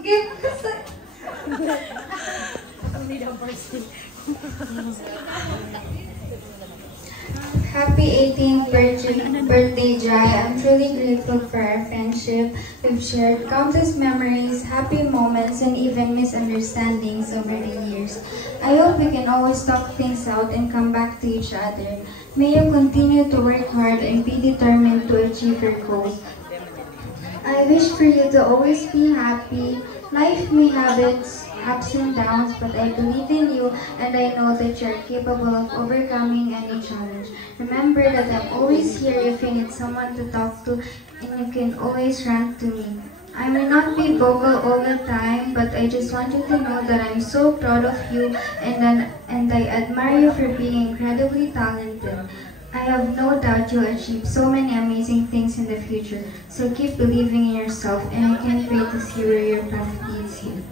mag-gift kasi. Happy 18th birthday, Jai. I'm truly grateful for our friendship. We've shared countless memories, happy moments, and even misunderstandings over the years. I hope we can always talk things out and come back to each other. May you continue to work hard and be determined to achieve your goals. I wish for you to always be happy. Life may have its ups and downs, but I believe in you and I know that you're capable of overcoming any challenge. Remember that I'm always here if you need someone to talk to and you can always run to me. I may not be vocal all the time, but I just want you to know that I'm so proud of you and I admire you for being incredibly talented. I have no doubt you'll achieve so many amazing things in the future, so keep believing in yourself and I can't wait to see where your path leads you.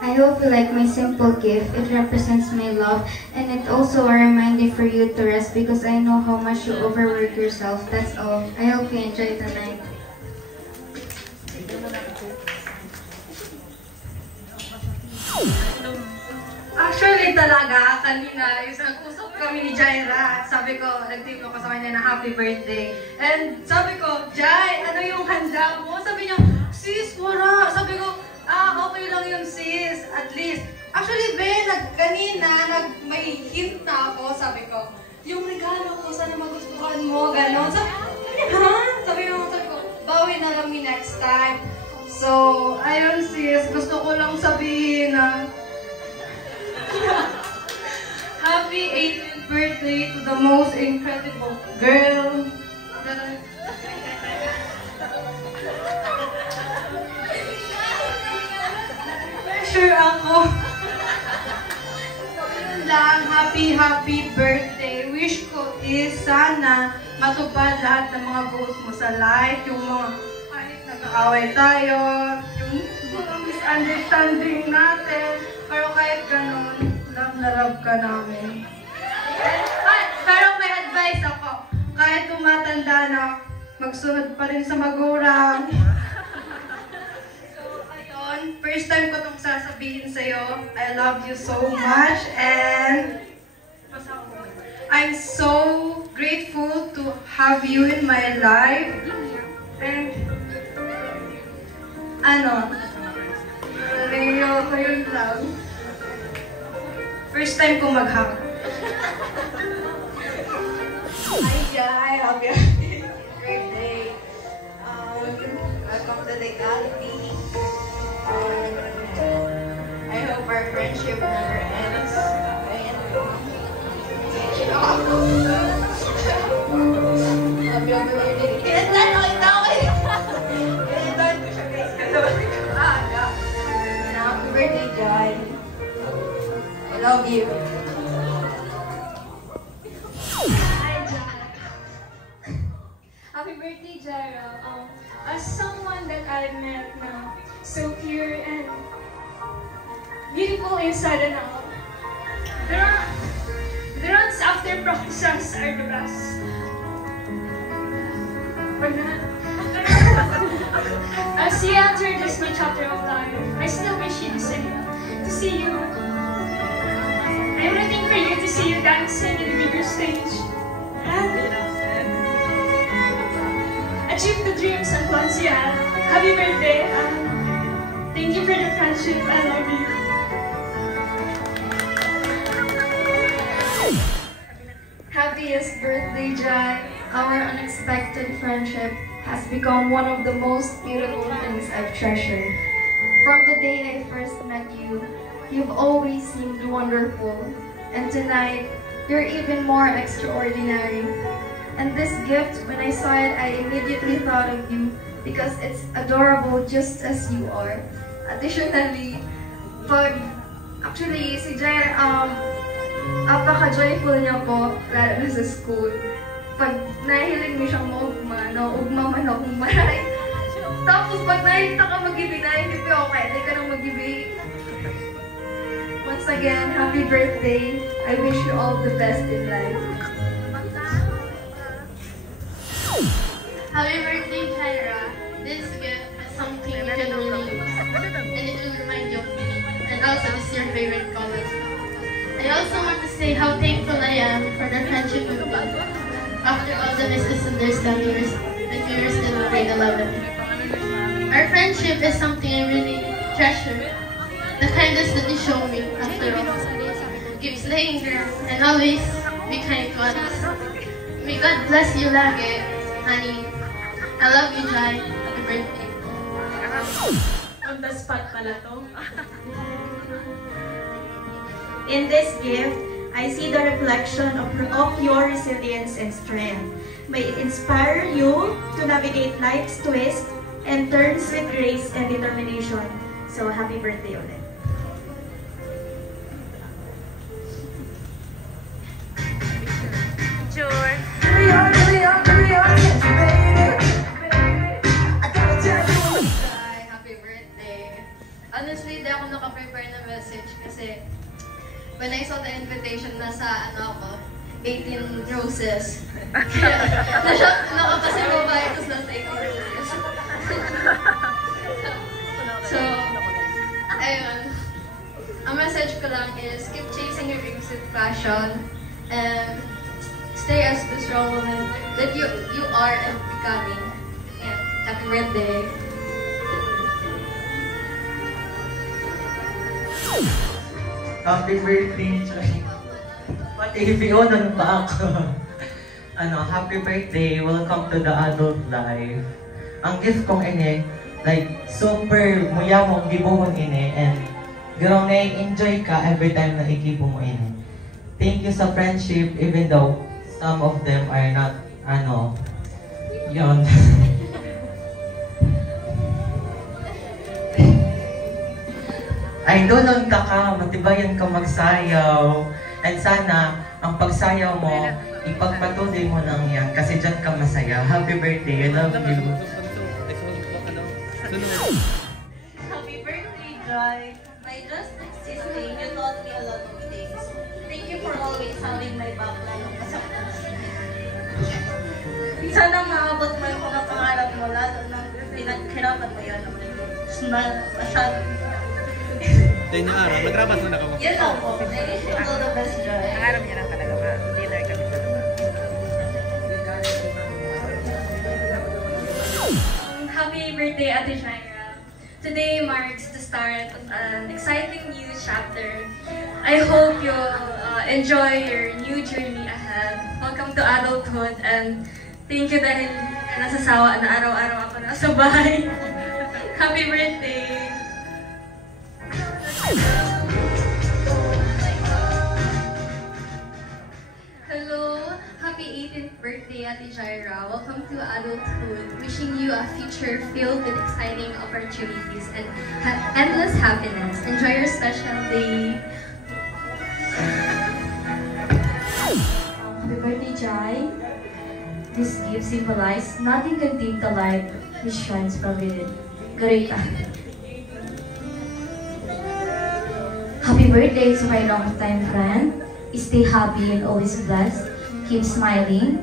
I hope you like my simple gift. It represents my love and it's also a reminder for you to rest because I know how much you overwork yourself. That's all. I hope you enjoy tonight. Actually talaga, kanina, yung nag-usap kami ni Jaira, sabi ko, nag-team ako sa kanya na happy birthday. And sabi ko, Jai, ano yung handa mo? Sabi niya, sis, wala. Sabi ko, okay lang yung sis, at least. Actually, Ben, may hint na ako, sabi ko, yung regalo ko, sana magustuhan mo, gano'n. Sabi, ha? Sabi ko, bawi na lang ni next time. So, ayun sis, gusto ko lang sabihin na, happy 18th birthday to the most incredible girl that I... Pressure ako. So, yun lang. Happy birthday. Wish ko is sana matupad lahat ng mga goals mo sa life. Yung mga kahit nag-aaway tayo, yung mga misunderstanding natin. Pero kahit ganun, love na love ka namin. Pero may advice ako. Kahit tumatanda na, magsunod pa rin sa magulang. So, ayun. First time ko itong sasabihin sa'yo. I love you so much and I'm so grateful to have you in my life. And ko yun lang. First time ko mag-hug. Hi, Jai. Happy birthday. Welcome to Legality. I hope our friendship never ends. Happy birthday, Jai. I love you. Happy birthday, Jaira. As someone that I met now, so pure and beautiful inside and out. The runs after practices are the best. As you enter this new chapter of life, I still wish you the same. To see you. I'm waiting for you to see you dancing in the bigger stage. Achieve the dreams and plans you have. Happy birthday. Thank you for the friendship. I love you. Happiest birthday, Jai. Our unexpected friendship has become one of the most beautiful things I've treasured. From the day I first met you, you've always seemed wonderful. And tonight, you're even more extraordinary. And this gift, when I saw it, I immediately thought of you because it's adorable just as you are. Additionally, actually, si Jai, apaka-joyful niya po, lalo na sa school. Pag nahiling mo siyang maugma, naugma man akong maray. Tapos pag nakita ka mag-ibig, hindi pa okay, hindi ka nang mag-ibig. Once again, happy birthday. I wish you all the best in life. Happy birthday, Jaira. This gift is something you can really use. also is your favorite college. I also want to say how thankful I am for the friendship we've built after all the misunderstandings when we were still in grade 11. Our friendship is something I really treasure. The kindness that you show me after all. Keep staying there and always be kind to others. May God bless you lagi, honey. I love you, Jai. Happy birthday. On the spot pala to. In this gift, I see the reflection of your resilience and strength. May it inspire you to navigate life's twists and turns with grace and determination. So, happy birthday ulit. Sure. Happy birthday. Honestly, di ako naka-prepare na message kasi when I saw the invitation na sa 18 roses. Na-shock na ako kasi babae tapos nasa 18 roses. So, ayun. Ang message ko lang is keep chasing your dreams with passion and stay as the strong woman that you are and becoming. And happy birthday. Happy birthday, Joy. Pati-ibig nun pa ako. Happy birthday. Welcome to the adult life. Ang gift kong ini, like, super muya mong gibuhon ini and girong na-enjoy ka every time na ikibo mo ini. Thank you sa friendship even though some of them are not, yun. Ay, doon ka, matibayan ka magsayaw. And sana, ang pagsayaw mo, ipagpatuloy mo lang yan kasi dyan ka masaya. Happy birthday, I love you. Happy birthday, Joy. By just existing, you taught me a lot of things. Thank you for always having my back lalo kasama. Sana maabot mo yung mga pangarap mo lalo nang pinaghirapan mo yan. Masyado. Then yung araw, nagrapas mo na ka mo. Yan lang po. I wish you all the best, Joy. Ang araw niya lang talaga ba? Dinner kami sa labas. Happy birthday, Ate Jaira. Today marks the start of an exciting new chapter. I hope you'll enjoy your new journey ahead. Welcome to adulthood and thank you dahil nasasawa na araw-araw ako nasa bahay. Happy birthday! Hello! Happy 18th birthday, Ate Jaira. Welcome to adulthood. Wishing you a future filled with exciting opportunities and endless happiness. Enjoy your special day. Happy birthday, Jai. This gift symbolizes nothing can dim the light which shines from within. Greta. Happy birthday to my longtime friend. Stay happy and always blessed. Keep smiling.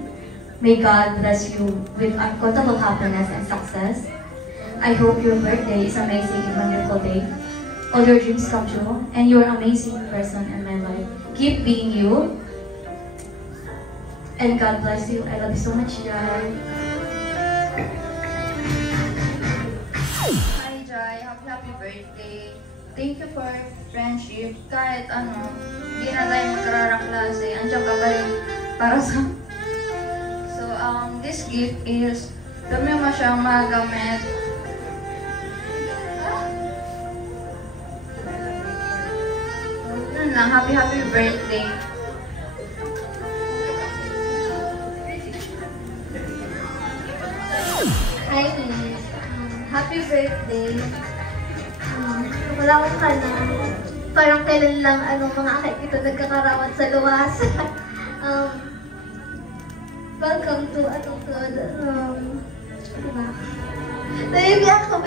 May God bless you with unquotable happiness and success. I hope your birthday is amazing and wonderful day. All your dreams come true and you're an amazing person in my life. Keep being you. And God bless you. I love you so much, Jai. Hi, Jai. Happy birthday. Thank you for friendship. Kahit hindi na tayo magkararang klase, andiyan ka pa rin para sa... So, this gift is, dami mo siyang magamit. Yun lang, happy birthday. Hi, Miss. Happy birthday. Wala akong parang kailan lang mga akit ito nagkakarawat sa luwas. Welcome to adulthood. Diba? Naiiyak ako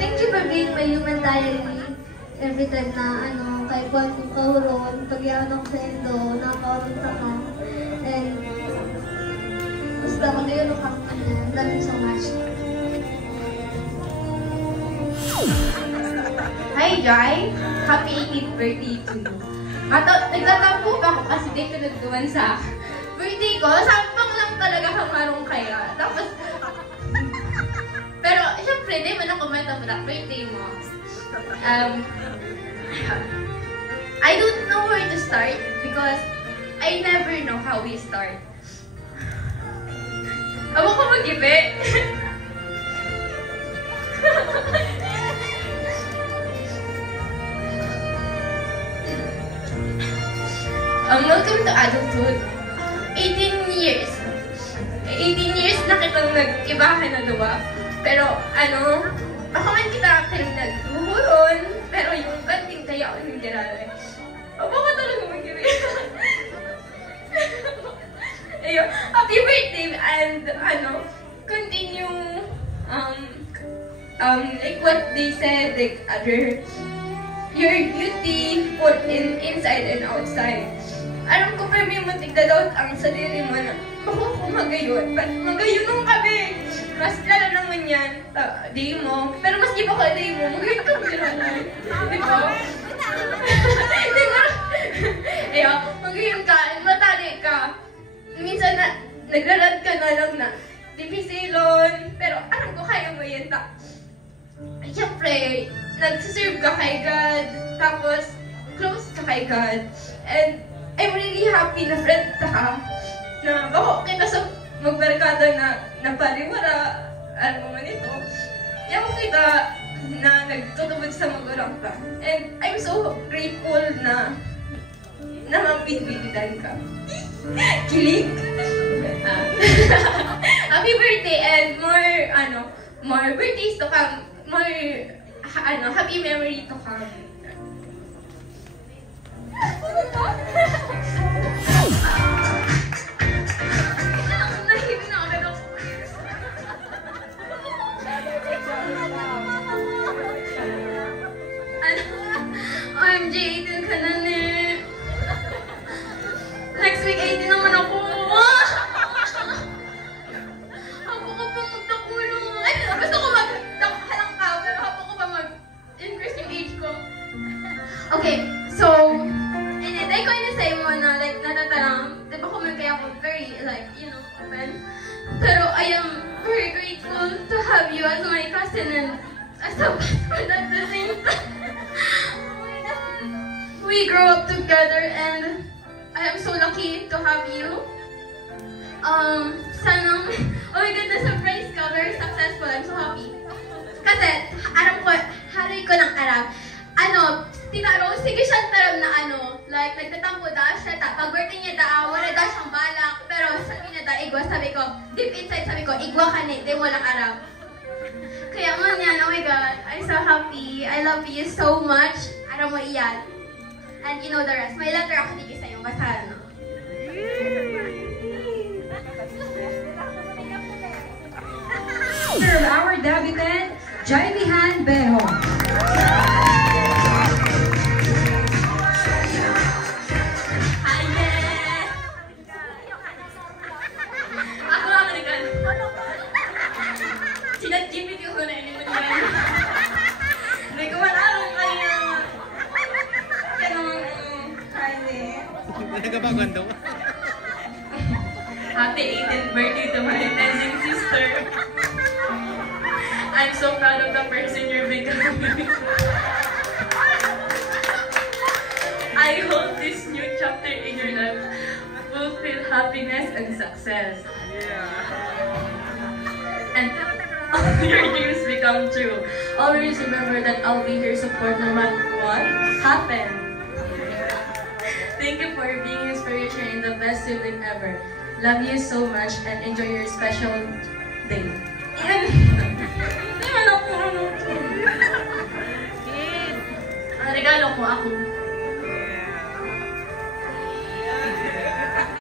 thank you for being my human diary. Every time na kahit buwan kong kahuron, pag-iyan ako sa endo, nakakaroon ka. And gusto ko ngayon ang kakakanya. Thank you so much. Hi, Jai. Happy 18th birthday to you. Nagtatampo pa ako kasi di tunod-duwan sa birthday ko. Sampang lang talaga kamarong kaya. Tapos, pero syempre, di man ako matabla birthday mo. I don't know where to start because I never know how we start. Ako ko mag-ibe. Welcome to adulthood. 18 years na kitang nag-ibahan na diba? Pero ako man kita naghuhuron, pero yung banding kaya ako hindi lalay. Ako ka talaga mag-ibe. Ayun, happy birthday and continue like what they said, like your beautiful inside and outside. Alam ko pero may muntik na daw ang sarili mo na bako ko magayon. But magayunong kami. Mas lalo naman yan. Day mo. Pero mas iba ka day mo. Magayon ka magiralan. Diba? Diba? Ayaw, magayon ka. Matali ka. Minsan na, nagrarad ka na lang na dipisilon. Pero alam ko kaya mo yan. Siyempre, nagsiserve ka kay God. Tapos, close ka kay God. And I'm really happy na friend ka na bako kita sa magbarkada na napaliwara ano man ito. Yan mo kita na nagtutubod sa magulang ka. And I'm so grateful na mapinbilitan ka. Kilig! Happy birthday and more birthdays to come. More happy memory to come. OMG, 18 ka na ne. Next week, 18 naman ako. Ako ko pa magtakulong. Gusto ko magtakuhalang ka, pero ako ko pa mag-increase yung age ko. Okay, so, hindi ko inisay mo na, like, natatarang. Diba ko man kaya ako very, like, open. Pero I am very grateful to have you as my cousin and as a best friend at the same time. We grew up together and I am so lucky to have you. Sana, oh my God, na-surprise ka, very successful. I'm so happy. Kasi, alam ko, hari ko ng Arab. Tita Rose, sige siya taram na like, nagtatampo da siya, pag birthday niya wala da siyang balak. Pero sabi niya igwa, sabi ko, deep inside sabi ko, igwa ka na, di mo lang Arab. Kaya man yan, oh my God, I'm so happy. I love you so much. Aram mo iyan. And you know the rest. May letter ako dito sa'yo. Basta Our debutant, Jaimihan Beho. ako ang nagkan. Sinag-GPT ko na ini mo diyan. Hindi ko malarong kaya. Nagabaganda ko. Happy 18th birthday to my amazing sister. I'm so proud of the person you're becoming. I hope this new chapter in your life will feel happiness and success. And your dreams become true. Always remember that I'll be here support no matter what happens. Thank you for being inspiration and the best sibling ever. Love you so much and enjoy your special day.